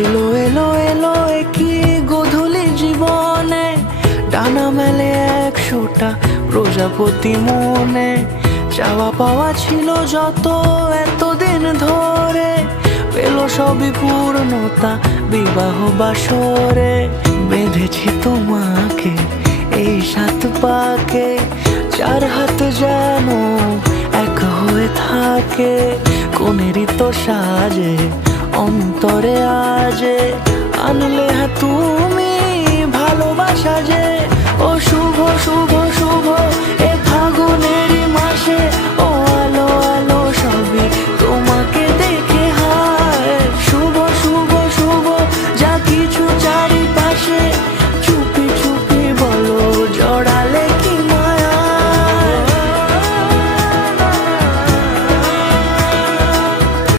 এলো এলো এলো একই গধূলি জীবনে, ডানা মেলে 100টা প্রজাপতি মনে। চাওয়া পাওয়া ছিল যত এতদিন ধরে, পেল সবই পূর্ণতা বিবাহ বাসরে। বেঁধেছি তোমাকে এই 7 পাকে, 4 হাত যেন এক হয়ে থাকে। কোনেরই তো সাজে অন্তরে আজে, আনলে তুমি ভালোবাসা যে। ও শুভ শুভ শুভ